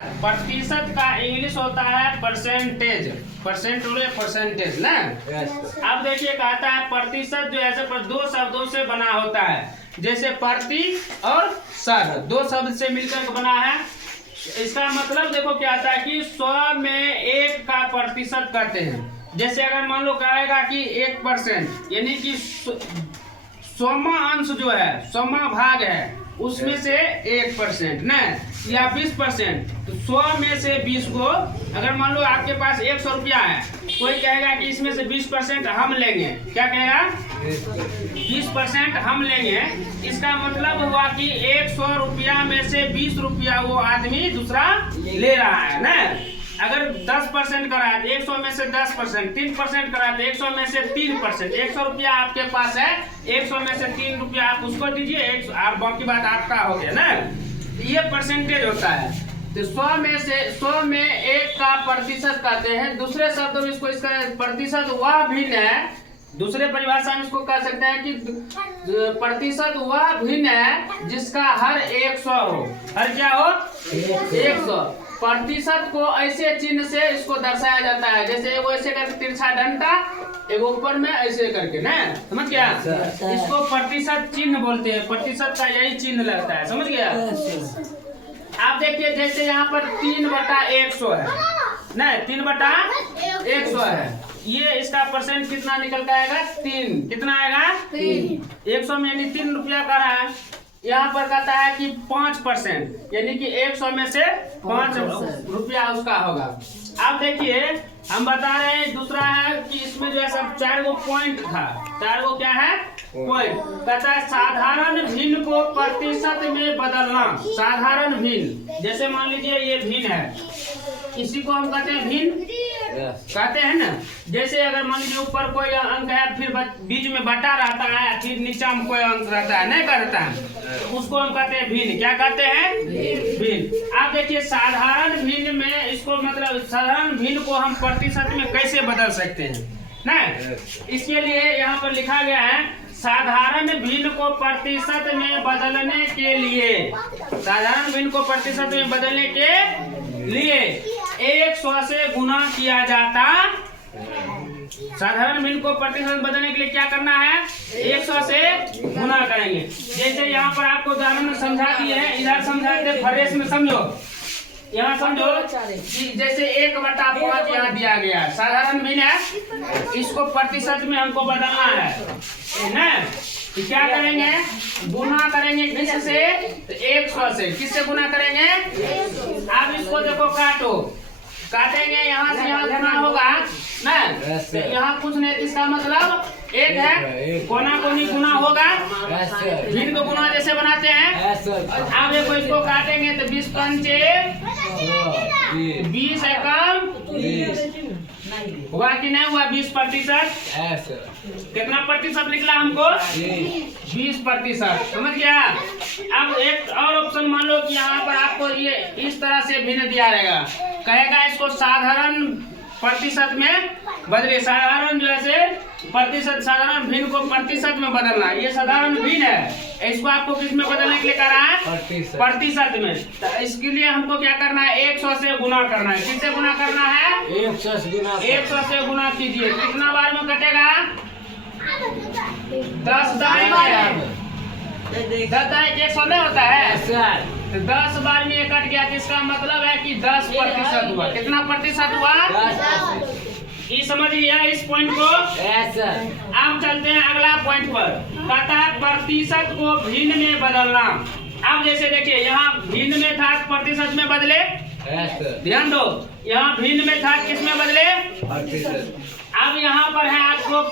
प्रतिशत का इंग्लिश होता है परसेंटेज, परसेंटेज ना। अब देखिए कहता है प्रतिशत जो ऐसे पर दो शब्दों से बना होता है, जैसे प्रति और शत, दो शब्द से मिलकर बना है। इसका मतलब देखो क्या आता है कि 100 में 1 का प्रतिशत करते हैं। जैसे अगर मान लो कहेगा कि 1%, यानी कि 100वां अंश जो है, 100वां भाग है, उसमें से 1% ना, या 20%। तो 100 में से 20 को, अगर मान लो आपके पास 100 रुपया है, कोई कहेगा कि इसमें से 20% हम लेंगे। क्या कहेगा? 20% हम लेंगे। इसका मतलब हुआ कि 100 रुपया में से 20 रुपया वो आदमी दूसरा ले रहा है ना। अगर 10% करा है तो 100 में से 10%, 3% करा तो 100 में से 3%। 100 रुपया आपके पास है, 100 में से 3 रुपया आप उसको दीजिए, आप बाकी बात आपका हो गया ना। ये परसेंटेज होता है। तो 100 में 1 का प्रतिशत कहते हैं। दूसरे शब्दों में इसका प्रतिशत वह भिन्न है, दूसरे परिभाषा में इसको कह सकते हैं कि प्रतिशत वह भिन्न है जिसका हर 100 हो। हर क्या हो? 100। प्रतिशत को ऐसे चिन्ह से इसको दर्शाया जाता है, जैसे वो ऐसे करके तिरछा डंडा, एक ऊपर में ऐसे करके ना, समझ गया? इसको प्रतिशत चिन्ह बोलते हैं। प्रतिशत का यही चिन्ह लगता है, समझ गया? आप देखिए जैसे यहाँ पर 3/100 है ना, 3/100 है। ये इसका परसेंट कितना निकल के आएगा? 3। कितना आएगा? 3। 100 में यानी 3 रुपया का रहा है। यहाँ पर कहता है कि 5%, यानी कि 100 में से 5 रुपया उसका होगा। अब देखिए हम बता रहे हैं, दूसरा है कि इसमें जो है सब 4 गो पॉइंट था। 4 गो क्या है? पॉइंट। कहता है साधारण भिन्न को प्रतिशत में बदलना। साधारण भिन्न, जैसे मान लीजिए ये भिन्न है, इसी को हम कहते हैं भिन्न, कहते हैं ना। जैसे अगर मान लीजिए ऊपर कोई अंक है, फिर बीच में बटा रहता है, फिर नीचा में कोई अंक रहता है, नहीं करता है, तो उसको हम कहते हैं भिन्न। क्या कहते हैं? भिन्न। आप देखिए साधारण भिन्न में इसको मतलब साधारण भिन्न को हम प्रतिशत में कैसे बदल सकते हैं ना। इसके लिए यहाँ पर लिखा गया है, साधारण भिन्न को प्रतिशत में बदलने के लिए, साधारण भिन्न को प्रतिशत में बदलने के लिए 100 से गुना किया जाता। साधारण भिन्न को प्रतिशत बदलने के लिए क्या करना है? 100 से गुना करेंगे। जैसे यहाँ पर आपको उदाहरण में समझा दिए हैं, इधर समझाते फ्रेश में समझो। यहाँ समझो कि जैसे 1/5 यहाँ दिया गया है, साधारण भिन्न है, इसको प्रतिशत में हमको बदलना है ना। तो क्या करेंगे? गुना करेंगे किससे? तो 100 से। किससे गुना करेंगे? आप इसको देखो, काटो, काटेंगे, यहाँ से यहाँ गुना होगा ना। यहाँ कुछ नहीं, इसका मतलब 1 है, कोना कोनी गुना होगा, भिन्न को गुना जैसे बनाते हैं। अब देखो इसको काटेंगे तो 20 पंचे 20 एकम हुआ कि नहीं हुआ? 20%। कितना प्रतिशत निकला हमको? 20%। समझ गया? अब एक और ऑप्शन मान लो कि यहाँ पर आपको ये इस तरह से भिन्न दिया रहेगा, कहेगा इसको साधारण प्रतिशत में बदले। साधारण जो है प्रतिशत, साधारण भिन्न को प्रतिशत में बदलना। ये साधारण भिन्न है, इसको आपको किस में बदलने के लिए कह रहा है? प्रतिशत में। तो इसके लिए हमको क्या करना है? 100 से गुना करना है। किससे गुना करना है? 100 से गुना कीजिए। कितना बार में कटेगा? 10 बार में। 10 100 नहीं होता है, 10 बार में कट गया। इसका मतलब है कि 10% हुआ। कितना प्रतिशत हुआ? 10। ये समझिए इस पॉइंट को। अब चलते हैं अगला पॉइंट पर। कहता है प्रतिशत को भिन्न में बदलना। अब जैसे देखिए यहाँ भिन्न में था, प्रतिशत में बदले। ध्यान दो, यहाँ भिन्न में था, किस में बदले? अब यहाँ पर है आपको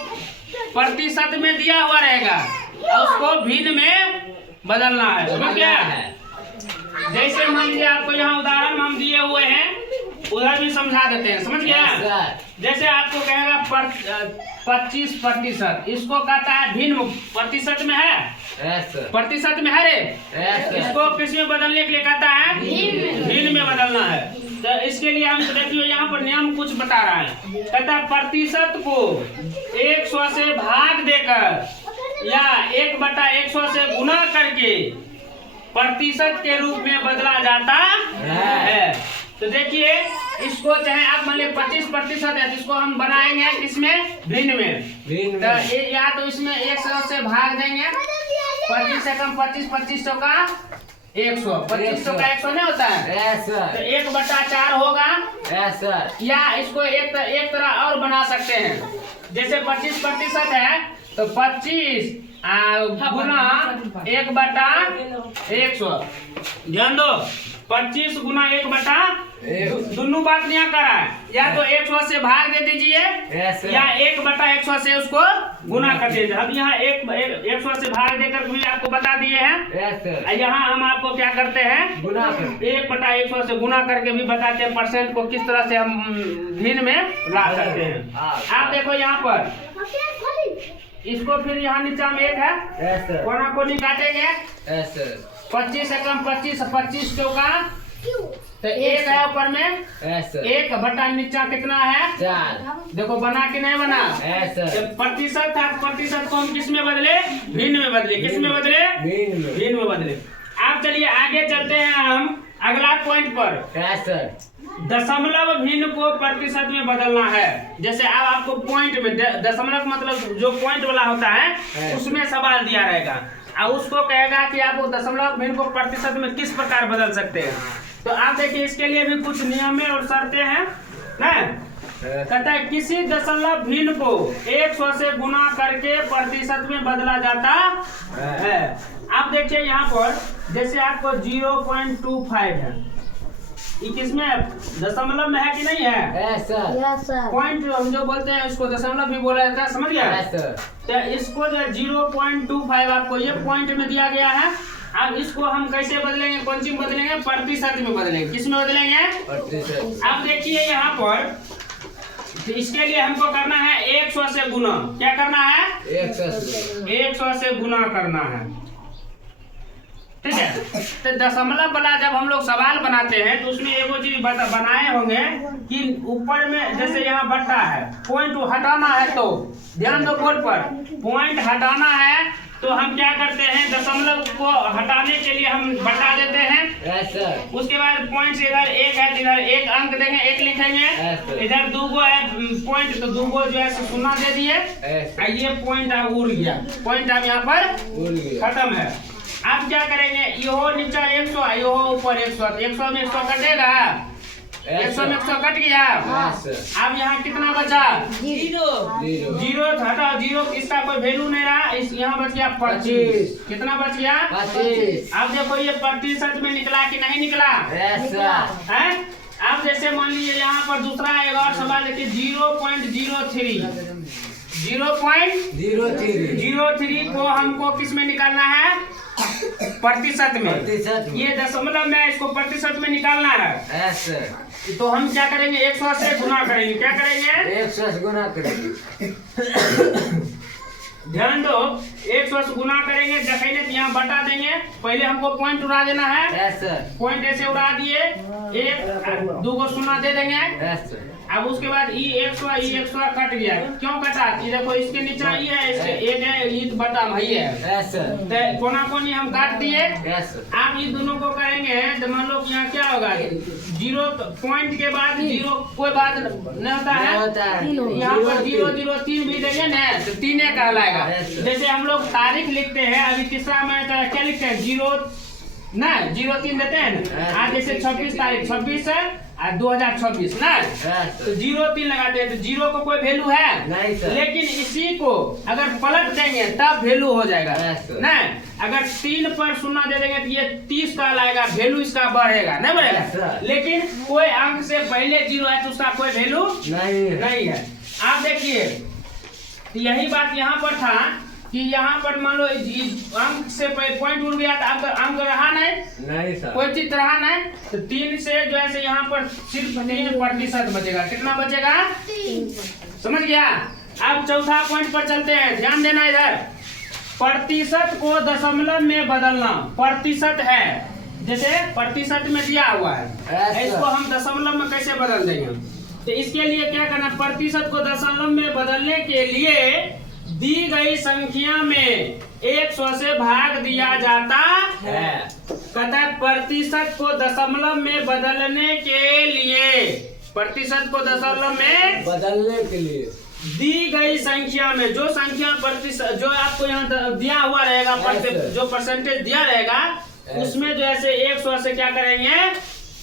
प्रतिशत में दिया हुआ रहेगा और उसको भिन्न में बदलना है। समझ गया? जैसे मान लीजिए आपको यहाँ उदाहरण हम दिए हुए हैं, उधर भी समझा देते हैं। समझ गया? जैसे आपको कहेगा 25%, इसको कहता है भिन्न, प्रतिशत में है, प्रतिशत में है रे, इसको किस में बदलने के लिए कहता है? भिन्न में बदलना है। तो इसके लिए हम देखिए यहाँ पर नियम कुछ बता रहा है। कहता है प्रतिशत को 100 से भाग देकर या 1/100 से गुना करके प्रतिशत के रूप में बदला जाता है। तो देखिए इसको चाहे आप मान लीजिए 25% है, तो इसको हम बनाएंगे किसमें, भिन्न में। तो या तो इसमें 100 से भाग देंगे, 25 से कम 25, 2500 का 100, 2500 का 100 नहीं होता है, तो 1/4 होगा। या इसको एक तरह और बना सकते हैं, जैसे 25% है तो 25 गुना 1/100। ध्यान दो, 25 गुना 1/, दोनों बात यहाँ करा है, या तो 100 से भाग दे दीजिए या 1/100 से उसको गुना कर दीजिए। अब यहाँ 100 से भाग देकर भी आपको बता दिए हैं। यहाँ हम आपको क्या करते हैं, 1/100 से गुना करके भी बताते हैं परसेंट को किस तरह से हम भिन्न में ला सकते हैं। आप देखो यहाँ पर इसको, फिर यहाँ नीचा में 1 है, कोना को काटेंगे, 25 से कम 25, 25 का तो 1 है ऊपर में, 1 नीचा कितना है 4। देखो बना कि नहीं बना, प्रतिशत था, प्रतिशत को हम किस में बदले, भिन्न में बदले। किस में बदले, भिन्न में बदले। अब चलिए आगे चलते हैं हम अगला पॉइंट पर। दशमलव भिन्न को प्रतिशत में बदलना है। जैसे अब आपको पॉइंट में दशमलव मतलब जो पॉइंट वाला होता है उसमें सवाल दिया रहेगा, और उसको कहेगा कि आप दशमलव भिन्न को प्रतिशत में किस प्रकार बदल सकते हैं। तो आप देखिए इसके लिए भी कुछ नियम और शर्तें हैं ना। कहता है किसी दशमलव भिन्न को 100 से गुना करके प्रतिशत में बदला जाता है। आप देखिए यहाँ पर जैसे आपको 0.25 है, ये किसमें दशमलव में है कि नहीं है, पॉइंट हम जो बोलते हैं इसको दशमलव भी बोला जाता है, समझ गया। तो इसको जो 0.25 आपको ये पॉइंट में दिया गया है। अब इसको हम कैसे बदलेंगे, कौन सी में बदलेंगे, प्रतिशत में बदलेंगे। किस में बदलेंगे, प्रतिशत। अब देखिए यहाँ पर, तो इसके लिए हमको करना है 100 से गुना। क्या करना है, 100 से गुना करना है, ठीक है। तो दशमलव वाला जब हम लोग सवाल बनाते हैं तो उसमें एगो चीज बनाए होंगे कि ऊपर में जैसे यहाँ बट्टा है, पॉइंट हटाना है, तो ध्यान दो बोर्ड पर, पॉइंट हटाना है तो हम क्या करते हैं, दशमलव को हटाने के लिए हम बटा देते हैं। उसके बाद पॉइंट से इधर 1 है, इधर 1 अंक देंगे, 1 लिखेंगे। इधर 2 है पॉइंट, तो 2 जो है शून्य दे दिए, ये पॉइंट अब उड़ गया, पॉइंट अब यहाँ पर खत्म है। आप क्या करेंगे, यो नीचा 100, यो ऊपर 100, 100 में 100 कटेगा, 100 में 100 कट गया। अब यहाँ कितना बचा, 0 हटाओ, 0 इसका कोई वैल्यू नहीं रहा, यहाँ बच गया 25। कितना बच गया, 25। अब देखो ये प्रतिशत में निकला कि नहीं निकला है। अब जैसे मान लीजिए यहाँ पर दूसरा एक और सवाल देखिए, 0.03 को हमको किस में निकालना है, प्रतिशत में। ये दशमलव में, इसको प्रतिशत में निकालना है। तो हम क्या करेंगे, 100 से गुना करेंगे। क्या करेंगे, 100 से गुना करेंगे। ध्यान दो, 100 से गुना करेंगे, देखेंगे तो यहाँ बटा देंगे। पहले हमको पॉइंट उड़ा देना है, पॉइंट ऐसे उड़ा दिए, 1 2 को शून्य दे देंगे। अब उसके बाद ई 100 कट गया, क्यों कटा, ये देखो इसके नीचे ई है, इसके 1 है, ई बटा भाई है, तो कोना कोनी हम काट दिए। आप ये दोनों को करेंगे तो मान लो यहाँ क्या होगा, 0 पॉइंट के बाद 0 कोई बात नहीं होता है, यहाँ पर 003 भी देंगे ना तो 3 कहलाएगा। जैसे हम लोग तारीख लिखते हैं, अभी तीसरा महीना क्या लिखते हैं, 003 देते हैं। आज जैसे 26 तारीख 26 है 2026 ना, तो 003 लगाते हैं, तो 0 को कोई वैल्यू है नहीं सर। लेकिन इसी को अगर पलट देंगे तब वैल्यू हो जाएगा ना। अगर 3 पर शून्य दे देंगे तो ये 30 का लाएगा, वैल्यू इसका बढ़ेगा, नहीं बढ़ेगा। लेकिन कोई अंक से पहले 0 है तो उसका कोई वैल्यू नहीं है। आप देखिए यही बात यहाँ पर था कि यहाँ पर मान लो अंक से पॉइंट उड़ गया तो अंक रहा नहीं सर, कोई चीज रहा नहीं, तो 3 से जो है यहाँ पर सिर्फ 3% बचेगा। कितना बचेगा, समझ गया। अब चौथा पॉइंट पर चलते हैं, ध्यान देना इधर, प्रतिशत को दशमलव में बदलना। प्रतिशत है, जैसे प्रतिशत में दिया हुआ है, इसको हम दशमलव में कैसे बदल देंगे, तो इसके लिए क्या करना, प्रतिशत को दशमलव में बदलने के लिए दी गई संख्या में 100 से भाग दिया जाता है। कहता है प्रतिशत को दशमलव में बदलने के लिए, प्रतिशत को दशमलव में बदलने के लिए दी गई संख्या में, जो संख्या प्रतिशत जो आपको यहाँ दिया हुआ रहेगा, जो परसेंटेज दिया रहेगा उसमें जो ऐसे 100 से क्या करेंगे,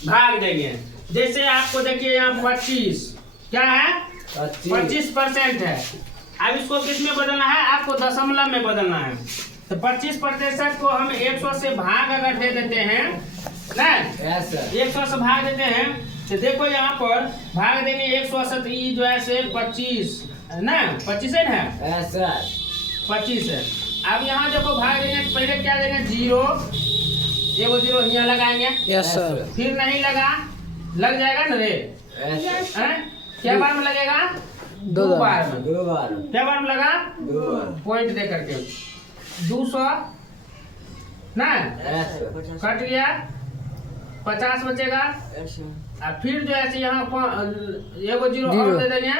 भाग देंगे। जैसे आपको देखिए यहाँ 25 क्या है, 25% है। अब इसको किस में बदलना है, आपको दशमलव में बदलना है। तो 25% को हम 100 से भाग अगर दे देते हैं ना, 100 से भाग देते हैं तो देखो यहाँ पर भाग देंगे 100 से, तो ये जो है से 25 ना, 25 है ना, 25 है। अब यहाँ देखो भाग देंगे, पहले क्या देंगे, 0, एगो 0 यहाँ लगाएंगे। Yes sir. फिर नहीं लगा, लग जाएगा ना रे, क्या बार में लगेगा, 2 बार में। 2 बार। क्या बार में लगा, 2 बार। पॉइंट दे करके 200 ना, कट गया, 50 बचेगा। अब फिर जो है यहाँ एगो 0 और दे देंगे,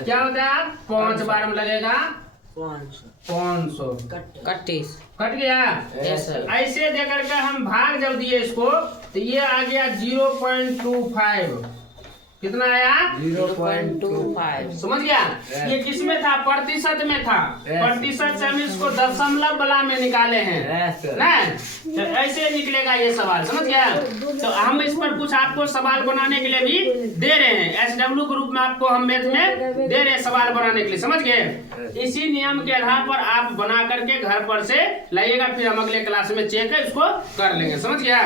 क्या होता है, 5 बार में लगेगा 500, कट गया। ऐसे दे करके हम भाग जब दिए इसको तो ये आ गया 0.25, कितना आया, 0.25। समझ गया। ये किस में था, प्रतिशत में था, प्रतिशत से हम इसको दशमलव बला में निकाले हैं ना, तो ऐसे निकलेगा ये सवाल, समझ गया। तो हम इस पर कुछ आपको सवाल बनाने के लिए भी दे रहे हैं, SW ग्रुप में आपको हम मैथ में दे रहे हैं सवाल बनाने के लिए, समझ गए। इसी नियम के आधार पर आप बना करके घर पर से लाइएगा, फिर हम अगले क्लास में चेक इसको कर लेंगे, समझ गया।